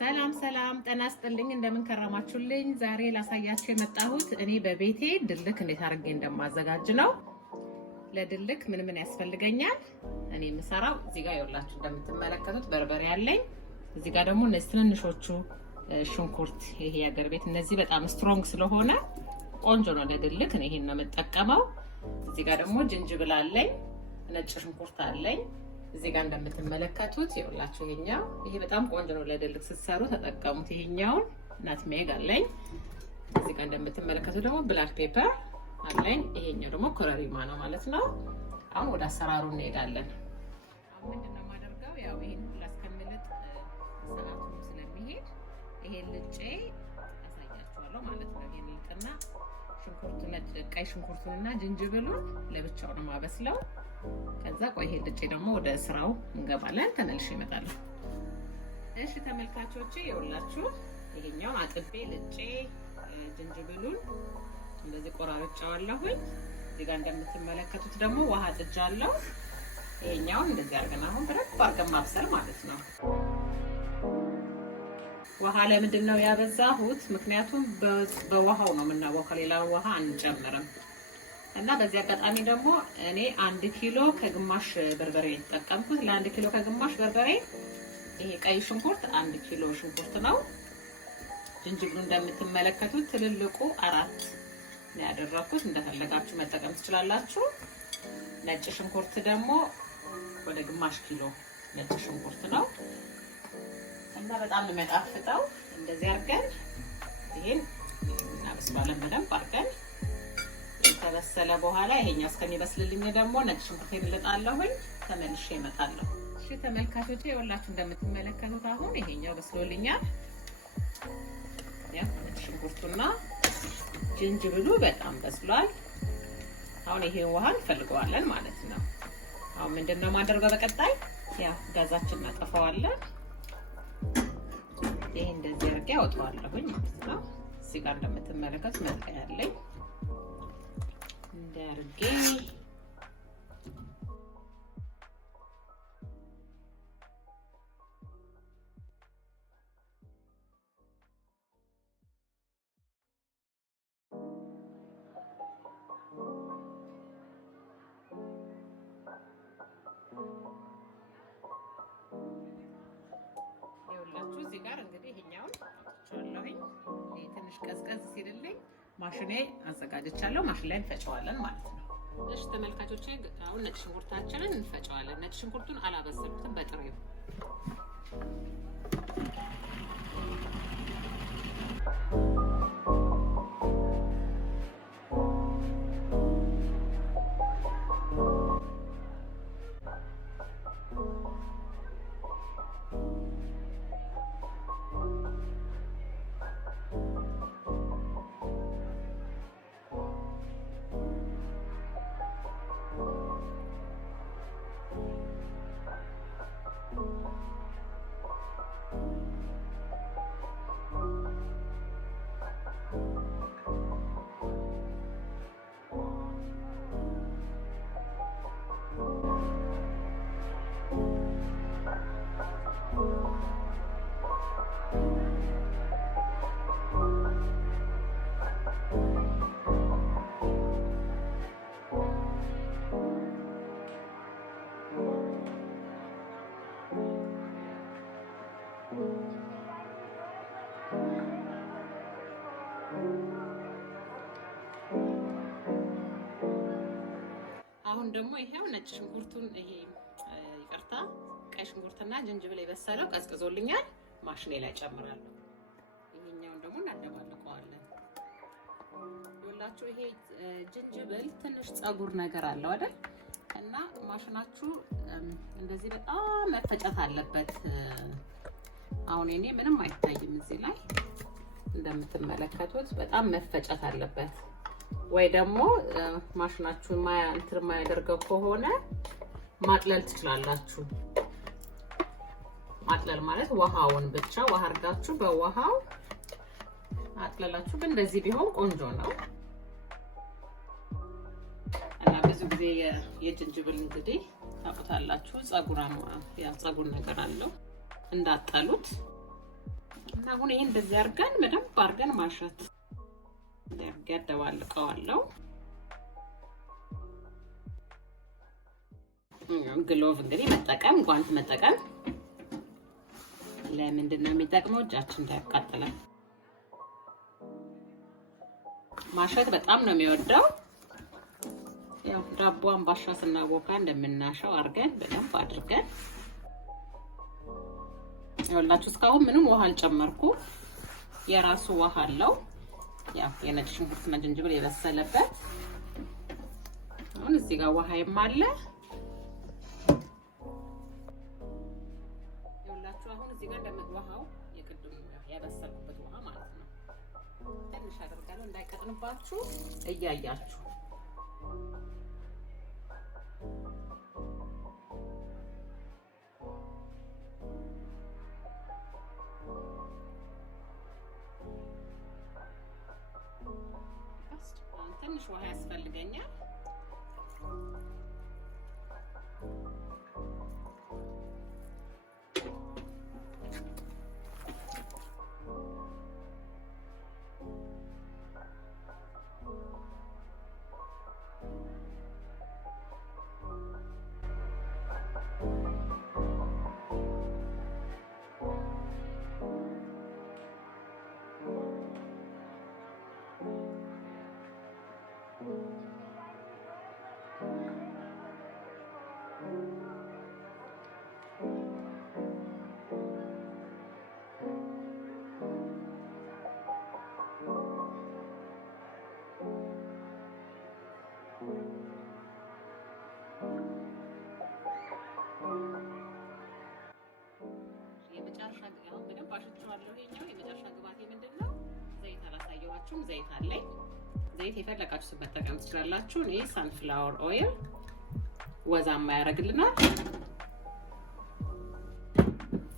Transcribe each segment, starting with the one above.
ሰላም ሰላም ጤና ይስጥልኝ እንደምን ከረማችሁልኝ ዛሬ ላሳያችሁ የመጣሁት እኔ በቤቴ ድልክ እንዴት አድርጌ እንደማዘጋጅ ነው ለድልክ ምን ያስፈልገኛል እኔ የምሰራው እዚህ ጋር ይኸውላችሁ እንደምትመለከቱት በርበሬ አለኝ እዚህ ጋር ደግሞ እነዚህ ትንንሾቹ ሽንኩርት ይሄ ያገር ቤት እነዚህ በጣም ስትሮንግ ስለሆነ ቆንጆ ነው ለድልክ እኔ ይሄን ነው የምጠቀመው እዚህ ጋር ደግሞ ጅንጅብል አለኝ ነጭ ሽንኩርት አለኝ እዚህ ጋር እንደምትመለከቱት ይኸውላችሁ ይሄ በጣም ቆንጆ ነው ለድልክ ስትሰሩ ተጠቀሙት ይሄኛው ናትሜግ አለኝ እዚህ ጋር እንደምትመለከቱት ደግሞ ብላክ ፔፐር አለኝ ይሄኛው ደግሞ ኮረሪማ ነው ማለት ነው አሁን ወደ አሰራሩ እንሄዳለን አሁን ምንድነው ማደርገው ያው ይሄን ሁሉ አስከምልጥ ሰዓቱ ስለሚሄድ ይሄን ልጬ አሳያችኋለሁ ማለት ነው ይሄን ልጥና ሽንኩርቱን ቀይ ሽንኩርቱንና ጅንጅብሉን ለብቻው ነው ማበስለው ከዛ ቆይ ይሄን ልጬ ደግሞ ወደ ስራው እንገባለን ተመልሼ እመጣለሁ እሺ ተመልካቾቼ ይኸውላችሁ ይሄኛው አጥቤ ልጬ ጅንጅብሉን እንደዚህ ቆራርጫዋለሁኝ እዚህ ጋር እንደምትመለከቱት ደግሞ ውሃ ጥጃለሁ ይሄኛው እንደዚህ አድርገን አሁን በደንብ አድርገን ማብሰል ማለት ነው ውሃ ለምንድን ነው ያበዛሁት ምክንያቱም በውሃው ነው የምናወቀው ሌላ ውሃ አንጨምርም እና በዚህ አጋጣሚ ደግሞ እኔ 1 ኪሎ ከግማሽ በርበሬ ተጠቀምኩት ለ1 ኪሎ ከግማሽ በርበሬ ይሄ ቀይ ሽንኩርት 1 ኪሎ ሽንኩርት ነው ጅንጅብሉ እንደምትመለከቱት ትልልቁ 4 ነው ያደረኩት እንደፈለጋችሁ መጠቀም ትችላላችሁ ነጭ ሽንኩርት ደግሞ ወደ ግማሽ ኪሎ ነጭ ሽንኩርት ነው እና በጣም ነው የሚጣፍጠው እንደዚህ አድርገን ይሄን እናበስላለን በደንብ አድርገን ከበሰለ በኋላ ይሄኛው እስከሚበስልልኝ ደግሞ ነጭ ሽንኩርት ልጣለሁኝ ተመልሼ እመጣለሁ እሺ ተመልካቾቼ ይኸውላችሁ እንደምትመለከቱት አሁን ይሄኛው በስሎልኛል ያ ነጭ ሽንኩርቱና ጅንጅብሉ በጣም በስሏል አሁን ይሄን ውሃ እንፈልገዋለን ማለት ነው አሁን ምንድነው ማድረገው በቀጣይ ያ ጋዛችን እናጠፋዋለን ይሄ እንደዚህ አድርጌ አወጣዋለሁኝ ማለት ነው እዚህ ጋር እንደምትመለከቱት መልቀያ ያለኝ እንደርጌ ይኸውላችሁ እዚህ ጋር እንግዲህ ይሄኛውን አጥቻለሁኝ ይሄ ትንሽ ቀዝቀዝ ሲልልኝ ማሽኔ አዘጋጅቻለሁ ማሽን ላይ እንፈጨዋለን ማለት ነው እሺ ተመልካቾቼ አሁን ነጭ ሽንኩርታችንን እንፈጨዋለን ነጭ ሽንኩርቱን አላበሰልኩትም በጥሬው አሁን ደግሞ ይሄው ነጭ ሽንኩርቱን ይሄ ይቅርታ ቀይ ሽንኩርትና ጅንጅብል የበሰለው ቀዝቅዞልኛል ማሽኔ ላይ ጨምራለሁ ይሄኛውን ደግሞ እናደባልቀዋለን ይኸውላችሁ ይሄ ጅንጅብል ትንሽ ጸጉር ነገር አለው አይደል እና ማሽናችሁ እንደዚህ በጣም መፈጨት አለበት አሁን እኔ ምንም አይታይም እዚህ ላይ እንደምትመለከቱት በጣም መፈጨት አለበት ወይ ደግሞ ማሽናችሁ ማያደርገው ከሆነ ማጥለል ትችላላችሁ ማጥለል ማለት ውሃውን ብቻ ውሃ አርጋችሁ በውሃው አጥለላችሁ እንደዚህ ቢሆን ቆንጆ ነው እና ብዙ ጊዜ የጅንጅብል እንግዲህ ታውቁታላችሁ ጸጉራማ ያ ጸጉር ነገር አለው እንዳጣሉት እና አሁን ይሄን በዚህ አድርገን በደንብ አድርገን ማሸት ያደባልቀዋለሁ። ግሎቭ እንግዲህ መጠቀም ጓንት መጠቀም ለምንድን ነው የሚጠቅመው? እጃችን እንዳያቃጥለን። ማሸት በጣም ነው የሚወደው። ያው ዳቦ አምባሻ ስናቦካ እንደምናሻው አድርገን በደንብ አድርገን ያውላችሁ እስካሁን ምንም ውሃ አልጨመርኩም። የራሱ ውሃ አለው። ያው የነጭ ሽንኩርትና ዝንጅብል የበሰለበት። አሁን እዚህ ጋር ውሃም አለ። ያውላችሁ አሁን እዚህ ጋር እንደምትወሃው የቅድሙ ያበሰልኩበት ውሃ ማለት ነው። ትንሽ አደርጋለሁ እንዳይቀጥንባችሁ እያያችሁ ትንሽ ውሃ ያስፈልገኛል። የመጨረሻ ግብአት በደንብ አሽቸዋለሁ። ይሄኛው የመጨረሻ ግብአት ምንድነው? ዘይት አላሳየኋችሁም። ዘይት አለኝ። ዘይት የፈለጋችሁ መጠቀም ትችላላችሁ። እኔ ሳንፍላወር ኦይል ወዛማ ያደርግልናል።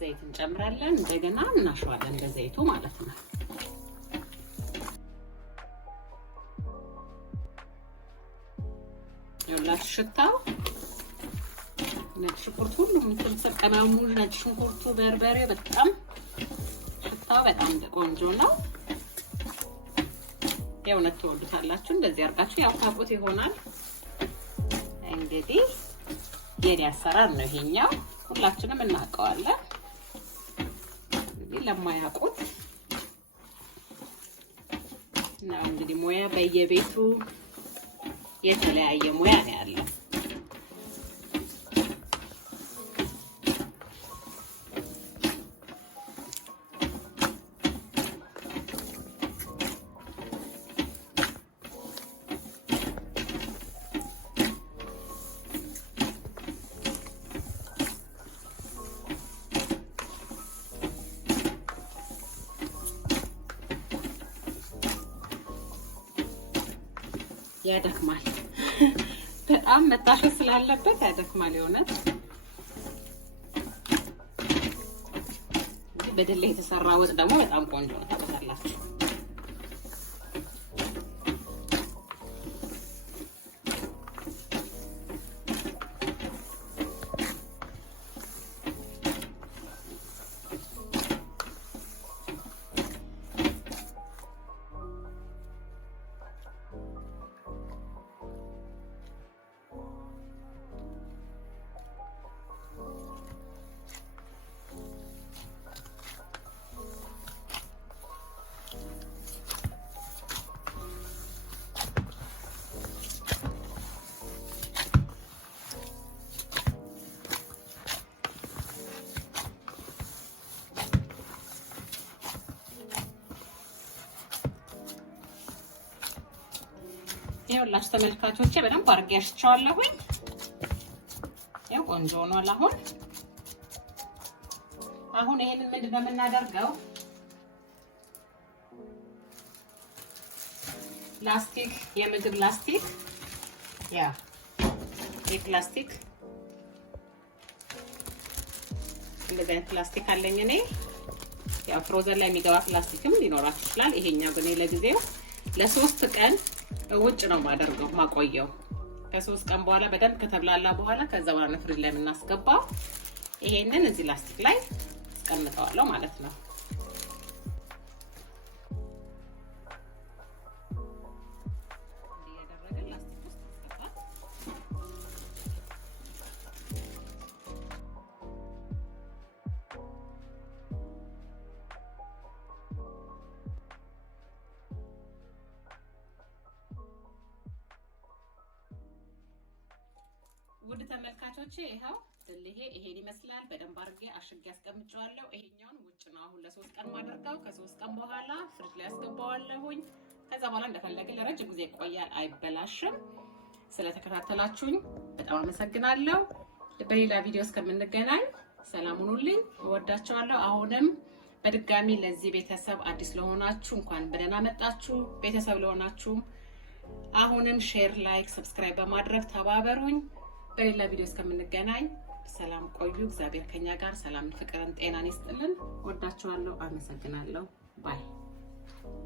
ዘይት እንጨምራለን። እንደገና እናሸዋለን በዘይቱ ማለት ነው። ያውላችሁ ሽታው ነጭ ሽንኩርት ሁሉም ተሰቀማሙ ነጭ ሽንኩርቱ በርበሬ በጣም ሽታው በጣም ቆንጆ ነው። የእውነት ትወዱታላችሁ። እንደዚህ አድርጋችሁ ያው ታውቁት ይሆናል። እንግዲህ የኔ አሰራር ነው ይሄኛው። ሁላችንም እናውቀዋለን። እንግዲህ ለማያውቁት ነው እንግዲህ ሙያ በየቤቱ የተለያየ ሙያ ነው ያለው። ያደክማል። በጣም መታሸት ስላለበት ያደክማል። የሆነት በደሌ የተሰራ ወጥ ደግሞ በጣም ቆንጆ ነው። ታውቃላችሁ። ይኸውላችሁ ተመልካቾቼ በደንብ አድርጌ አሽቸዋለሁኝ። ያው ቆንጆ ሆኗል። አሁን ይሄንን ምንድነው የምናደርገው? ላስቲክ የምግብ ላስቲክ የፕላስቲክ እንደዚህ አይነት ፕላስቲክ አለኝ እኔ። ያው ፍሮዘን ላይ የሚገባ ፕላስቲክም ሊኖራችሁ ይችላል። ይሄኛው ግን ለጊዜው ለ3 ቀን ውጭ ነው ማደርገው ማቆየው። ከ3 ቀን በኋላ በደንብ ከተብላላ በኋላ ከዛ በኋላ ፍሪጅ ላይ የምናስገባው። ይሄንን እዚህ ላስቲክ ላይ አስቀምጠዋለሁ ማለት ነው። ውድ ተመልካቾቼ ይሄው ድልሄ ይሄን ይመስላል። በደንብ አድርጌ አሽጌ አስቀምጫለሁ። ይሄኛውን ውጭ ነው አሁን ለ3 ቀን ማድረጋው። ከ3 ቀን በኋላ ፍሪጅ ላይ አስገባዋለሁኝ። ከዛ በኋላ እንደፈለገ ለረጅም ጊዜ ይቆያል፣ አይበላሽም። ስለተከታተላችሁኝ በጣም አመሰግናለሁ። በሌላ ቪዲዮ እስከምንገናኝ ሰላም ሁኑልኝ። እወዳችኋለሁ። አሁንም በድጋሚ ለዚህ ቤተሰብ አዲስ ለሆናችሁ እንኳን በደህና መጣችሁ። ቤተሰብ ለሆናችሁ አሁንም ሼር፣ ላይክ፣ ሰብስክራይብ በማድረግ ተባበሩኝ። በሌላ ቪዲዮ እስከምንገናኝ ሰላም ቆዩ። እግዚአብሔር ከኛ ጋር ሰላም፣ ፍቅርን፣ ጤናን ይስጥልን። ወዳችኋለሁ። አመሰግናለሁ። ባይ